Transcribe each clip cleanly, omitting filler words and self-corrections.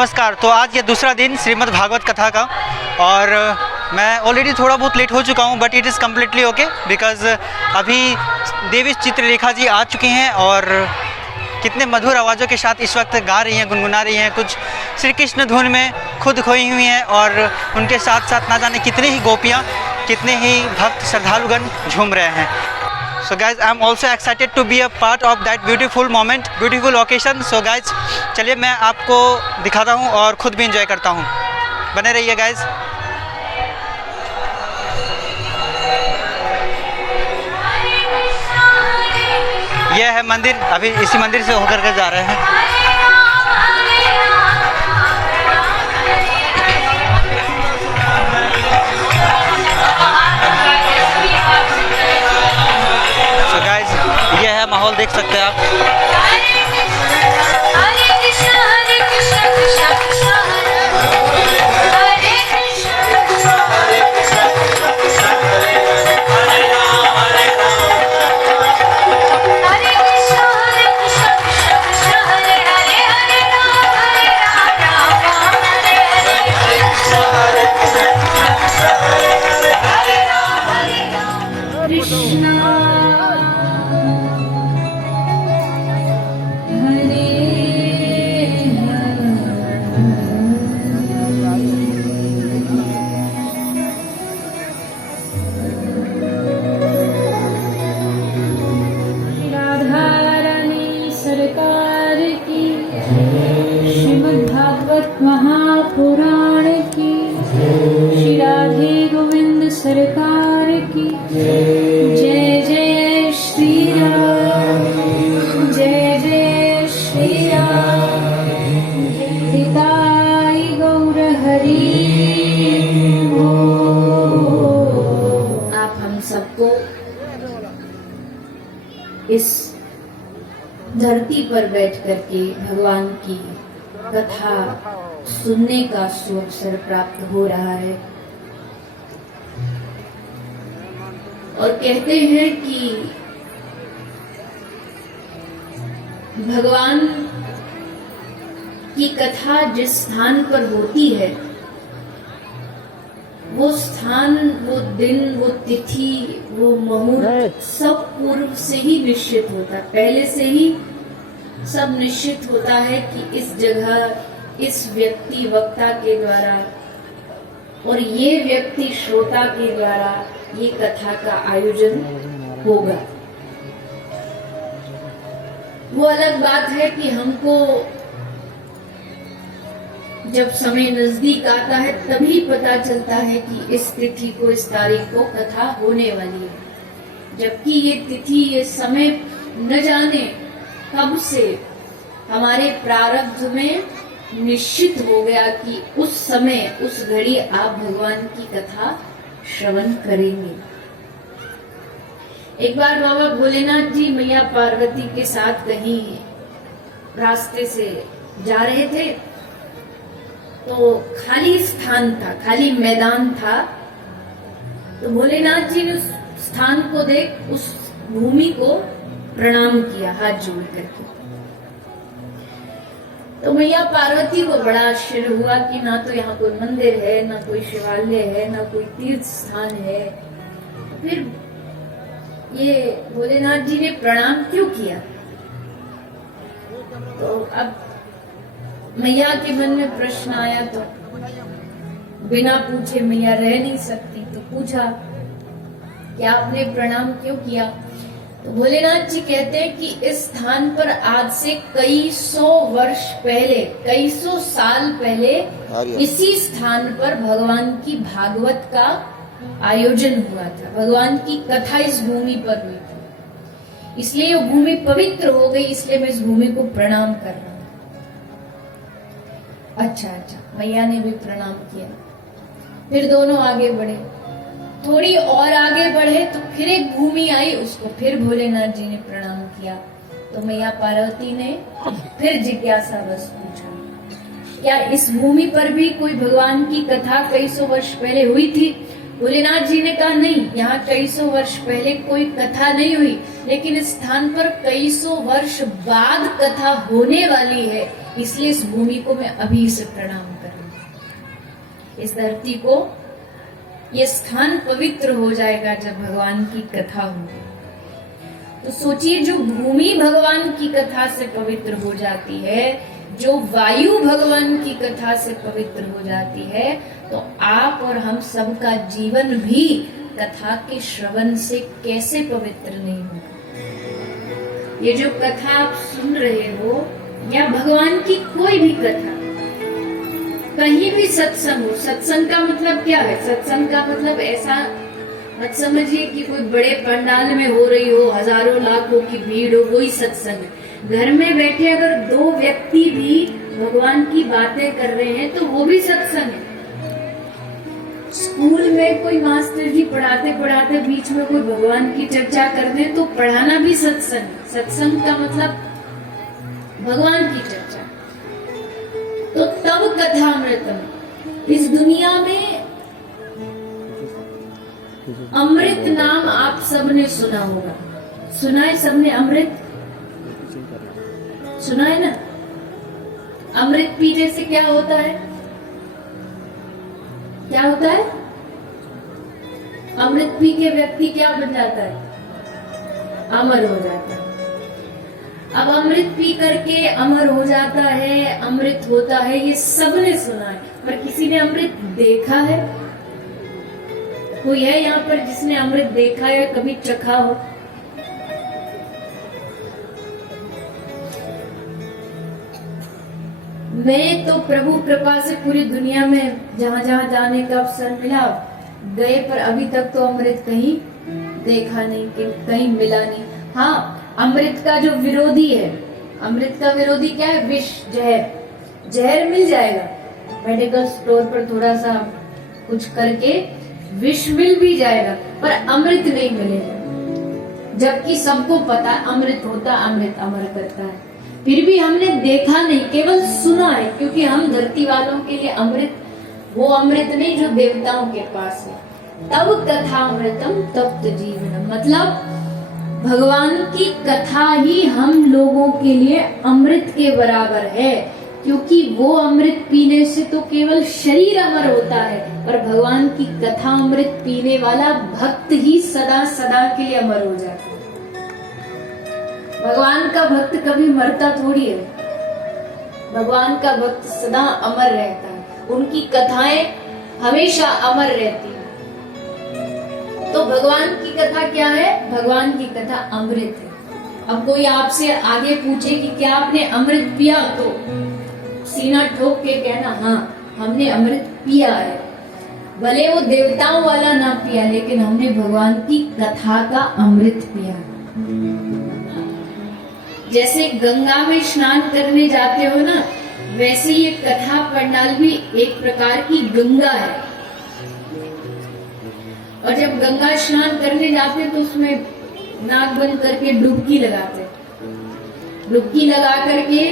नमस्कार। तो आज ये दूसरा दिन श्रीमद् भागवत कथा का और मैं ऑलरेडी थोड़ा बहुत लेट हो चुका हूँ, but it is completely okay because अभी देवी चित्रलेखा जी आ चुकी हैं और कितने मधुर आवाज़ों के साथ इस वक्त गा रही हैं, गुनगुना रही हैं। कुछ श्री कृष्ण धुन में खुद खोई हुई हैं और उनके साथ साथ ना जाने कितने ही गोपियाँ, कितने ही भक्त श्रद्धालुगण झूम रहे हैं। So guys, I am also excited to be a part of that beautiful moment, beautiful occasion. So guys, चलिए मैं आपको दिखाता हूँ और ख़ुद भी enjoy करता हूँ। बने रहिए guys। यह है मंदिर, अभी इसी मंदिर से होकर के जा रहे हैं। यह है माहौल, देख सकते हैं आप। महापुराण की, श्री राधे गोविंद सरकार की जय जय श्री राम, जय जय श्री राम। हिताय गौर हरि। आप हम सबको इस धरती पर बैठ करके भगवान की कथा सुनने का सुअवसर प्राप्त हो रहा है और कहते हैं कि भगवान की कथा जिस स्थान पर होती है वो स्थान, वो दिन, वो तिथि, वो मुहूर्त सब पूर्व से ही निश्चित होता है। पहले से ही सब निश्चित होता है कि इस जगह, इस व्यक्ति वक्ता के द्वारा और ये व्यक्ति श्रोता के द्वारा ये कथा का आयोजन होगा। वो अलग बात है कि हमको जब समय नजदीक आता है तभी पता चलता है कि इस तिथि को, इस तारीख को कथा होने वाली है, जबकि ये तिथि, ये समय न जाने कब से हमारे प्रारब्ध में निश्चित हो गया कि उस समय, उस घड़ी आप भगवान की कथा श्रवण करेंगे। एक बार बाबा भोलेनाथ जी मैया पार्वती के साथ कहीं रास्ते से जा रहे थे तो खाली स्थान था, खाली मैदान था। तो भोलेनाथ जी ने उस स्थान को देख, उस भूमि को प्रणाम किया हाथ जोड़ करके। तो मैया पार्वती को बड़ा आश्चर्य हुआ कि ना तो यहाँ कोई मंदिर है, ना कोई शिवालय है, ना कोई तीर्थ स्थान है, तो फिर ये भोलेनाथ जी ने प्रणाम क्यों किया। तो अब मैया के मन में प्रश्न आया, तो बिना पूछे मैया रह नहीं सकती, तो पूछा कि आपने प्रणाम क्यों किया। तो भोलेनाथ जी कहते हैं कि इस स्थान पर आज से कई सौ वर्ष पहले, कई सौ साल पहले इसी स्थान पर भगवान की भागवत का आयोजन हुआ था। भगवान की कथा इस भूमि पर हुई थी, इसलिए वो भूमि पवित्र हो गई, इसलिए मैं इस भूमि को प्रणाम कर रहा हूँ। अच्छा, मैया ने भी प्रणाम किया। फिर दोनों आगे बढ़े, थोड़ी और आगे बढ़े तो फिर एक भूमि आई, उसको फिर भोलेनाथ जी ने प्रणाम किया। तो मैया पार्वती ने फिर जिज्ञासा बस पूछा, क्या इस भूमि पर भी कोई भगवान की कथा कई सौ वर्ष पहले हुई थी। भोलेनाथ जी ने कहा नहीं, यहाँ कई सौ वर्ष पहले कोई कथा नहीं हुई, लेकिन इस स्थान पर कई सौ वर्ष बाद कथा होने वाली है। इसलिए इस भूमि को मैं अभी से प्रणाम कर रही हूं। इस धरती को, ये स्थान पवित्र हो जाएगा जब भगवान की कथा होगी। तो सोचिए, जो भूमि भगवान की कथा से पवित्र हो जाती है, जो वायु भगवान की कथा से पवित्र हो जाती है, तो आप और हम सबका जीवन भी कथा के श्रवण से कैसे पवित्र नहीं होगा। ये जो कथा आप सुन रहे हो, या भगवान की कोई भी कथा, कहीं भी सत्संग हो, सत्संग का मतलब क्या है? सत्संग का मतलब ऐसा मत समझिए कि कोई बड़े पंडाल में हो रही हो, हजारों लाखों की भीड़ हो, वही सत्संग है। घर में बैठे अगर दो व्यक्ति भी भगवान की बातें कर रहे हैं तो वो भी सत्संग है। स्कूल में कोई मास्टर जी पढ़ाते पढ़ाते बीच में कोई भगवान की चर्चा कर दे तो पढ़ाना भी सत्संग है। सत्संग का मतलब भगवान की चर्चा। तो तब कथामृतम। इस दुनिया में अमृत नाम आप सबने सुना होगा। सुना है सबने? अमृत सुना है ना? अमृत पीने से क्या होता है? क्या होता है? अमृत पी के व्यक्ति क्या बन जाता है? अमर हो जाता है। अब अमृत पी करके अमर हो जाता है, अमृत होता है, ये सबने सुना है, पर किसी ने अमृत देखा है? कोई है यहाँ पर जिसने अमृत देखा है, कभी चखा हो? मैं तो प्रभु कृपा से पूरी दुनिया में जहाँ जहाँ जाने का अवसर मिला गए, पर अभी तक तो अमृत कहीं देखा नहीं, कहीं मिला नहीं। हाँ, अमृत का जो विरोधी है, अमृत का विरोधी क्या है? विष, जहर। जहर मिल जाएगा मेडिकल स्टोर पर, थोड़ा सा कुछ करके विष मिल भी जाएगा, पर अमृत नहीं मिलेगा। जबकि सबको पता है अमृत होता, अमृत अमर करता है, फिर भी हमने देखा नहीं, केवल सुना है, क्योंकि हम धरती वालों के लिए अमृत वो अमृत नहीं जो देवताओं के पास है। तब कथा अमृतम तप्त जीवनम, मतलब भगवान की कथा ही हम लोगों के लिए अमृत के बराबर है, क्योंकि वो अमृत पीने से तो केवल शरीर अमर होता है, पर भगवान की कथा अमृत पीने वाला भक्त ही सदा सदा के लिए अमर हो जाता है। भगवान का भक्त कभी मरता थोड़ी है, भगवान का भक्त सदा अमर रहता है, उनकी कथाएं हमेशा अमर रहती है। तो भगवान की कथा क्या है? भगवान की कथा अमृत है। अब कोई आपसे आगे पूछे कि क्या आपने अमृत पिया, तो सीना ठोक के कहना, हाँ हमने अमृत पिया है। भले वो देवताओं वाला ना पिया, लेकिन हमने भगवान की कथा का अमृत पिया। जैसे गंगा में स्नान करने जाते हो ना, वैसे ये कथा पंडाल भी एक प्रकार की गंगा है। और जब गंगा स्नान करने जाते तो उसमें नाक बंद करके डुबकी लगाते, डुबकी लगा करके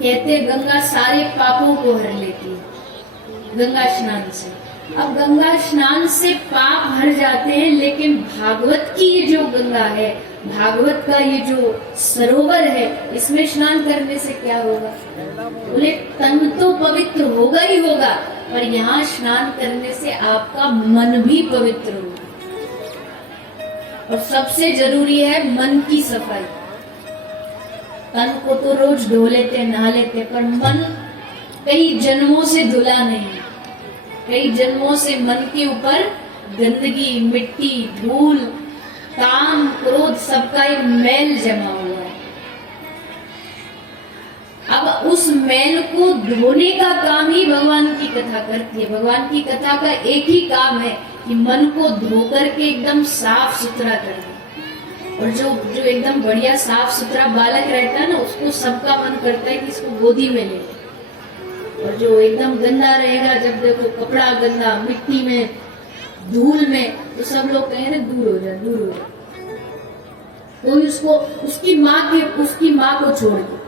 कहते गंगा सारे पापों को हर लेती है गंगा स्नान से। अब गंगा स्नान से पाप हर जाते हैं, लेकिन भागवत की ये जो गंगा है, भागवत का ये जो सरोवर है, इसमें स्नान करने से क्या होगा? बोले तन तो पवित्र होगा ही होगा, पर यहाँ स्नान करने से आपका मन भी पवित्र होगा। और सबसे जरूरी है मन की सफाई। तन को तो रोज धो लेते, नहा लेते, पर मन कई जन्मों से धुला नहीं। कई जन्मों से मन के ऊपर गंदगी, मिट्टी, धूल, काम, क्रोध, सबका एक मैल जमा हुआ है। अब उस मैल को धोने का काम ही भगवान की कथा करती है। भगवान की कथा का एक ही काम है कि मन को धो करके एकदम साफ सुथरा कर दे। और जो एकदम बढ़िया साफ सुथरा बालक रहता है ना, उसको सबका मन करता है कि इसको गोदी में ले। और जो एकदम गंदा रहेगा, जब देखो कपड़ा गंदा, मिट्टी में, धूल में, तो सब लोग कहें ना दूर हो जा, दूर हो जा। कोई उसको उसकी माँ को छोड़ के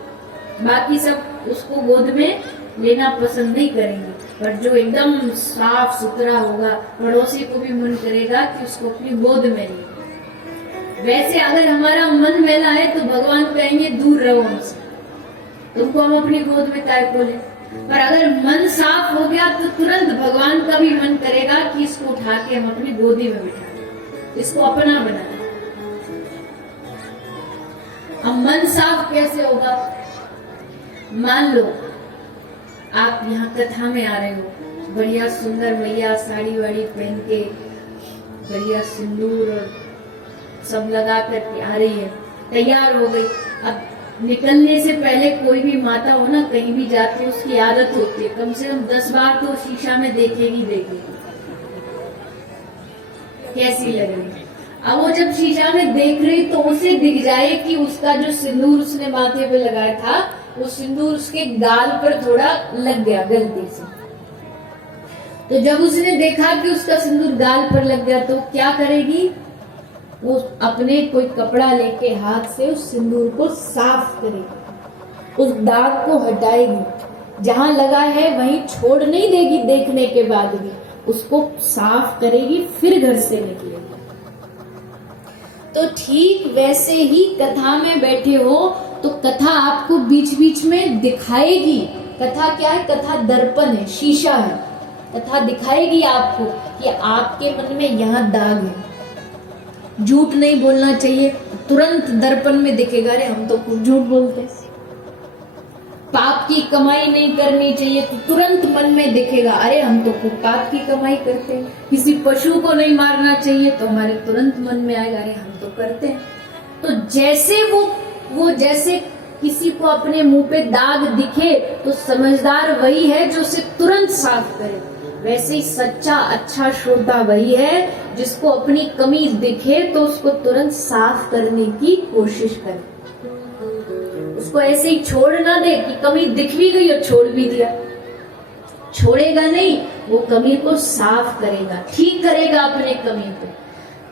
बाकी सब उसको गोद में लेना पसंद नहीं करेंगे। पर जो एकदम साफ सुथरा होगा, पड़ोसी को भी मन करेगा कि उसको अपनी गोद में ले। वैसे अगर हमारा मन मैला है तो भगवान कहेंगे दूर रहो हमसे। तुमको हम अपनी गोद में काय को ले। पर अगर मन साफ हो गया तो तुरंत भगवान का भी मन करेगा कि इसको उठा के हम अपनी गोदी में बिठा दें, इसको अपना बना दें। अब मन साफ कैसे होगा? मान लो आप यहाँ कथा में आ रहे हो, बढ़िया सुंदर मैया साड़ी वाड़ी पहन के बढ़िया सिंदूर और सब लगा करके आ रही है, तैयार हो गई। अब निकलने से पहले कोई भी माता हो ना, कहीं भी जाती है, उसकी आदत होती है कम से कम 10 बार तो शीशा में देखेगी कैसी लग रही है। अब वो जब शीशा में देख रही तो उसे दिख जाए कि उसका जो सिंदूर उसने माथे पे लगाया था, वो सिंदूर उसके गाल पर थोड़ा लग गया गलती से। तो जब उसने देखा कि उसका सिंदूर गाल पर लग गया तो क्या करेगी? वो अपने कोई कपड़ा लेके हाथ से उस सिंदूर को साफ करेगी, उस दाग को हटाएगी, जहां लगा है वहीं छोड़ नहीं देगी, देखने के बाद भी उसको साफ करेगी, फिर घर से निकलेगी। तो ठीक वैसे ही कथा में बैठे हो तो कथा आपको बीच बीच में दिखाएगी। कथा क्या है? कथा दर्पण है, शीशा है। कथा दिखाएगी आपको कि आपके मन में यहाँ दाग है। झूठ नहीं बोलना चाहिए, तुरंत दर्पण में दिखेगा, अरे हम तो खूब झूठ बोलते। पाप की कमाई नहीं करनी चाहिए तो तुरंत मन में दिखेगा, अरे हम तो खूब पाप की कमाई करते हैं। किसी पशु को नहीं मारना चाहिए तो हमारे तुरंत मन में आएगा, अरे हम तो करते हैं। तो जैसे वो जैसे किसी को अपने मुंह पे दाग दिखे तो समझदार वही है जो उसे तुरंत साफ करे। वैसे ही सच्चा अच्छा श्रोता वही है जिसको अपनी कमी दिखे तो उसको तुरंत साफ करने की कोशिश करे। उसको ऐसे ही छोड़ ना दे कि कमी दिख भी गई और छोड़ भी दिया। छोड़ेगा नहीं, वो कमी को साफ करेगा, ठीक करेगा अपने कमी को,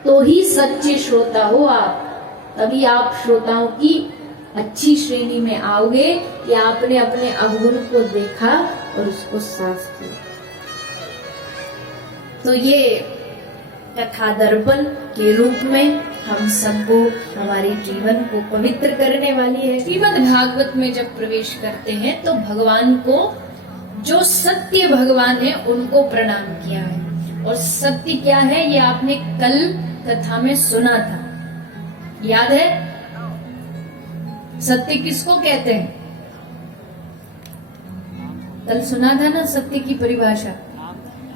तो ही सच्चे श्रोता हो आप। तभी आप श्रोताओं की अच्छी श्रेणी में आओगे कि आपने अपने अवगुण को देखा और उसको साफ किया। तो ये कथा दर्पण के रूप में हम सबको, हमारे जीवन को पवित्र करने वाली है। श्रीमद् भागवत में जब प्रवेश करते हैं तो भगवान को, जो सत्य भगवान है उनको प्रणाम किया है। और सत्य क्या है ये आपने कल कथा में सुना था, याद है? सत्य किसको कहते हैं? कल सुना था ना सत्य की परिभाषा।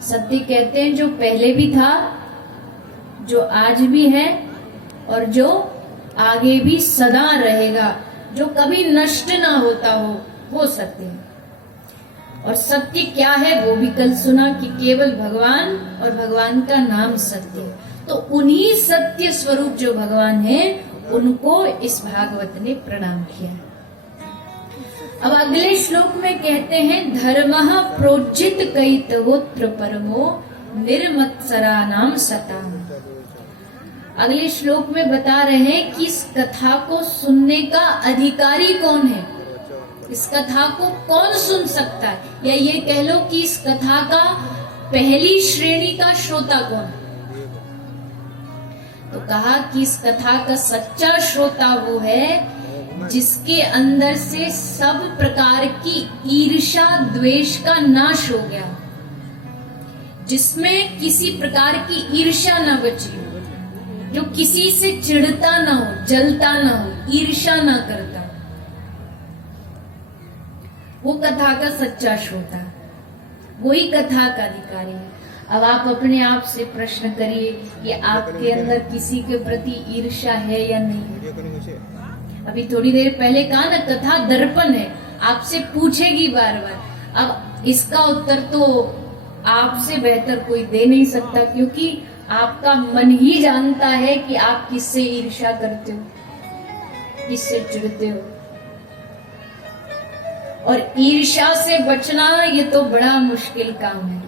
सत्य कहते हैं जो पहले भी था, जो आज भी है और जो आगे भी सदा रहेगा, जो कभी नष्ट ना होता हो, वो सत्य है। और सत्य क्या है वो भी कल सुना कि केवल भगवान और भगवान का नाम सत्य है। तो उन्हीं सत्य स्वरूप जो भगवान है उनको इस भागवत ने प्रणाम किया। अब अगले श्लोक में कहते हैं धर्मः प्रोज्जित कैतवोत्र परमो निर्मत्सराणाम सताम। अगले श्लोक में बता रहे हैं कि इस कथा को सुनने का अधिकारी कौन है, इस कथा को कौन सुन सकता है, या ये कह लो कि इस कथा का पहली श्रेणी का श्रोता कौन है। तो कहा कि इस कथा का सच्चा श्रोता वो है जिसके अंदर से सब प्रकार की ईर्ष्या द्वेष का नाश हो गया, जिसमें किसी प्रकार की ईर्ष्या न बची हो, जो किसी से चिढ़ता ना हो, जलता ना हो, ईर्ष्या ना करता, वो कथा का सच्चा श्रोता, वही कथा का अधिकारी है। अब आप अपने आप से प्रश्न करिए कि आपके अंदर किसी के प्रति ईर्ष्या है या नहीं है। अभी थोड़ी देर पहले कहा ना कथा दर्पण है, आपसे पूछेगी बार बार। अब इसका उत्तर तो आपसे बेहतर कोई दे नहीं सकता, क्योंकि आपका मन ही जानता है कि आप किससे ईर्ष्या करते हो, किससे चिढ़ते हो। और ईर्ष्या से बचना ये तो बड़ा मुश्किल काम है।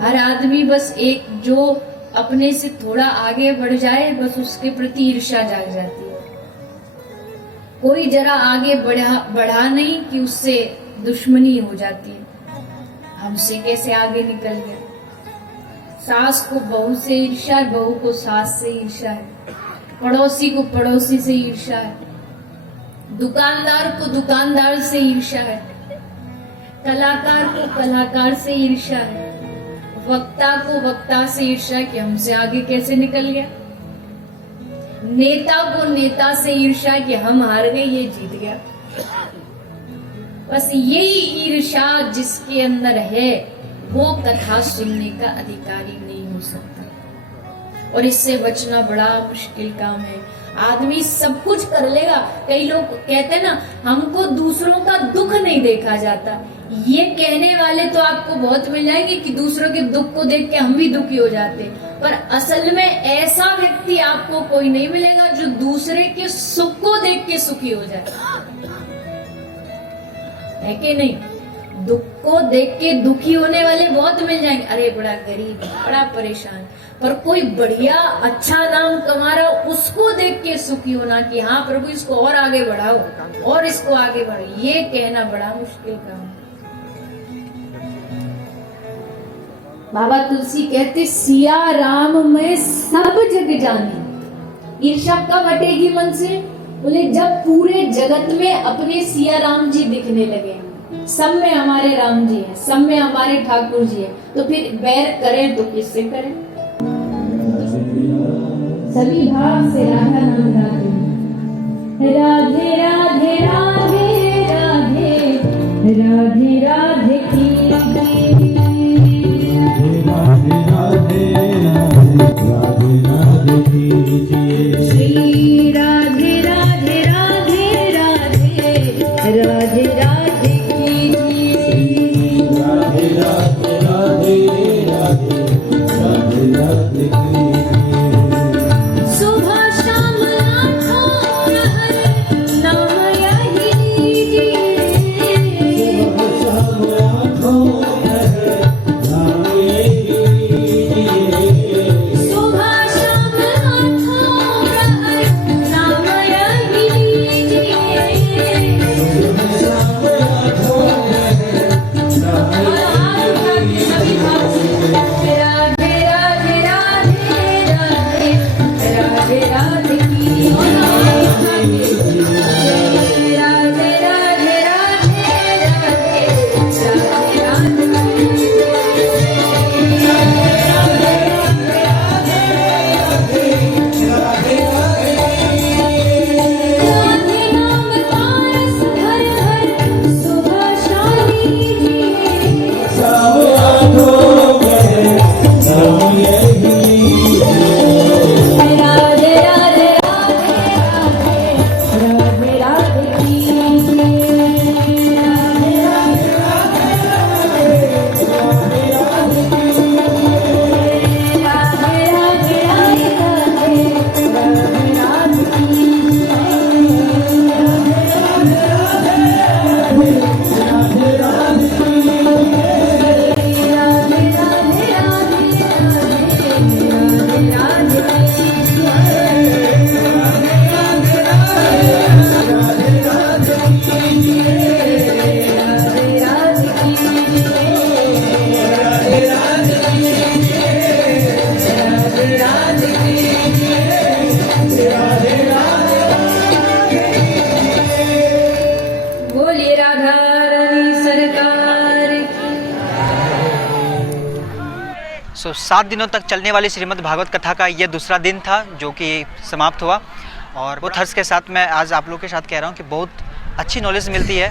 हर आदमी बस एक जो अपने से थोड़ा आगे बढ़ जाए बस उसके प्रति ईर्ष्या जाग जाती है। कोई जरा आगे बढ़ा नहीं कि उससे दुश्मनी हो जाती है। हमसे कैसे आगे निकल गया। सास को बहू से ईर्ष्या है, बहू को सास से ईर्ष्या है, पड़ोसी को पड़ोसी से ईर्ष्या है। दुकानदार को दुकानदार से ईर्ष्या है, कलाकार को कलाकार से ईर्ष्या है, वक्ता को वक्ता से ईर्ष्या कि हमसे आगे कैसे निकल गया, नेता को नेता से ईर्ष्या कि हम हार गए ये जीत गया। बस यही ईर्ष्या जिसके अंदर है वो कथा सुनने का अधिकारी नहीं हो सकता, और इससे बचना बड़ा मुश्किल काम है। आदमी सब कुछ कर लेगा। कई लोग कहते हैं ना, हमको दूसरों का दुख नहीं देखा जाता। ये कहने वाले तो आपको बहुत मिल जाएंगे कि दूसरों के दुख को देख के हम भी दुखी हो जाते, पर असल में ऐसा व्यक्ति आपको कोई नहीं मिलेगा जो दूसरे के सुख को देख के सुखी हो जाए, है कि नहीं? दुख को देख के दुखी होने वाले बहुत मिल जाएंगे, अरे बड़ा गरीब, बड़ा परेशान, पर कोई बढ़िया अच्छा नाम कमा रहा हो उसको देख के सुखी होना कि हाँ प्रभु इसको और आगे बढ़ाओ और इसको आगे बढ़ाओ, ये कहना बड़ा मुश्किल काम है। बाबा तुलसी कहते सिया राम में सब जग जाने। ईर्ष्या कब हटेगी मन से? बोले जब पूरे जगत में अपने सिया राम जी दिखने लगे, सब में हमारे राम जी हैं, सब में हमारे ठाकुर जी हैं, तो फिर बैर करें तो किससे करें? सभी भाव से राधा नाम राधे राधे राधे राधे राधे राधे राधे की श्री राधे राधे राधे राधे राधे राधे की राधे राधे राधे राधे राधे सुबह शाम आँखों रहर नाम यही लीजिए, सुबह शाम आँखों रहर नाम यही लीजिए, सुबह शाम आँखों रहर नाम यही लीजिए, सुबह शाम आँखों रहर नाम यही लीजिए। राधे राधे राधे राधे राधे राधे की राधे राधे राधे राधे राधे नाम पारस भर भर सुबह शाली राधे राधे राधे राधे की बोलिए राधा रानी सरकार की। 7 दिनों तक चलने वाली श्रीमद् भागवत कथा का ये दूसरा दिन था जो कि समाप्त हुआ, और बहुत हर्ष के साथ मैं आज आप लोगों के साथ कह रहा हूँ कि बहुत अच्छी नॉलेज मिलती है।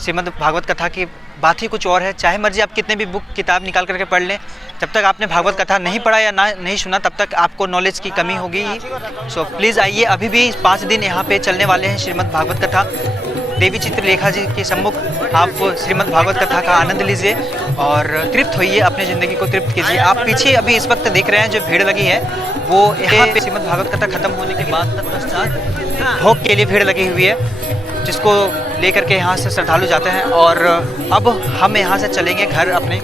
श्रीमद् भागवत कथा की बात ही कुछ और है। चाहे मर्जी आप कितने भी बुक किताब निकाल करके पढ़ लें, जब तक आपने भागवत कथा नहीं पढ़ा या नहीं सुना तब तक आपको नॉलेज की कमी होगी ही। सो प्लीज़ आइए, अभी भी 5 दिन यहाँ पे चलने वाले हैं श्रीमद् भागवत कथा। देवी चित्रलेखा जी के सम्मुख आप श्रीमद् भागवत कथा का आनंद लीजिए और तृप्त होइए, अपनी ज़िंदगी को तृप्त कीजिए। आप पीछे अभी इस वक्त देख रहे हैं जो भीड़ लगी है, वो यहाँ पे श्रीमद् भागवत कथा खत्म होने के बाद तत्पश्चात भोग के लिए भीड़ लगी हुई है, जिसको लेकर के यहाँ से श्रद्धालु जाते हैं। और अब हम यहाँ से चलेंगे घर अपने,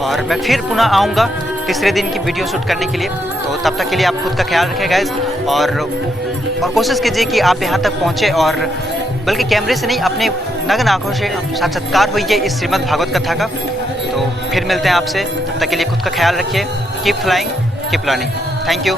और मैं फिर पुनः आऊँगा तीसरे दिन की वीडियो शूट करने के लिए। तो तब तक के लिए आप खुद का ख्याल रखें गाइस, और कोशिश कीजिए कि आप यहाँ तक पहुँचे, और बल्कि कैमरे से नहीं अपने नग्न आँखों से साक्षात्कार हुई है इस श्रीमद् भागवत कथा का। तो फिर मिलते हैं आपसे, तब तक के लिए खुद का ख्याल रखिए। Keep flying, keep learning. Thank you.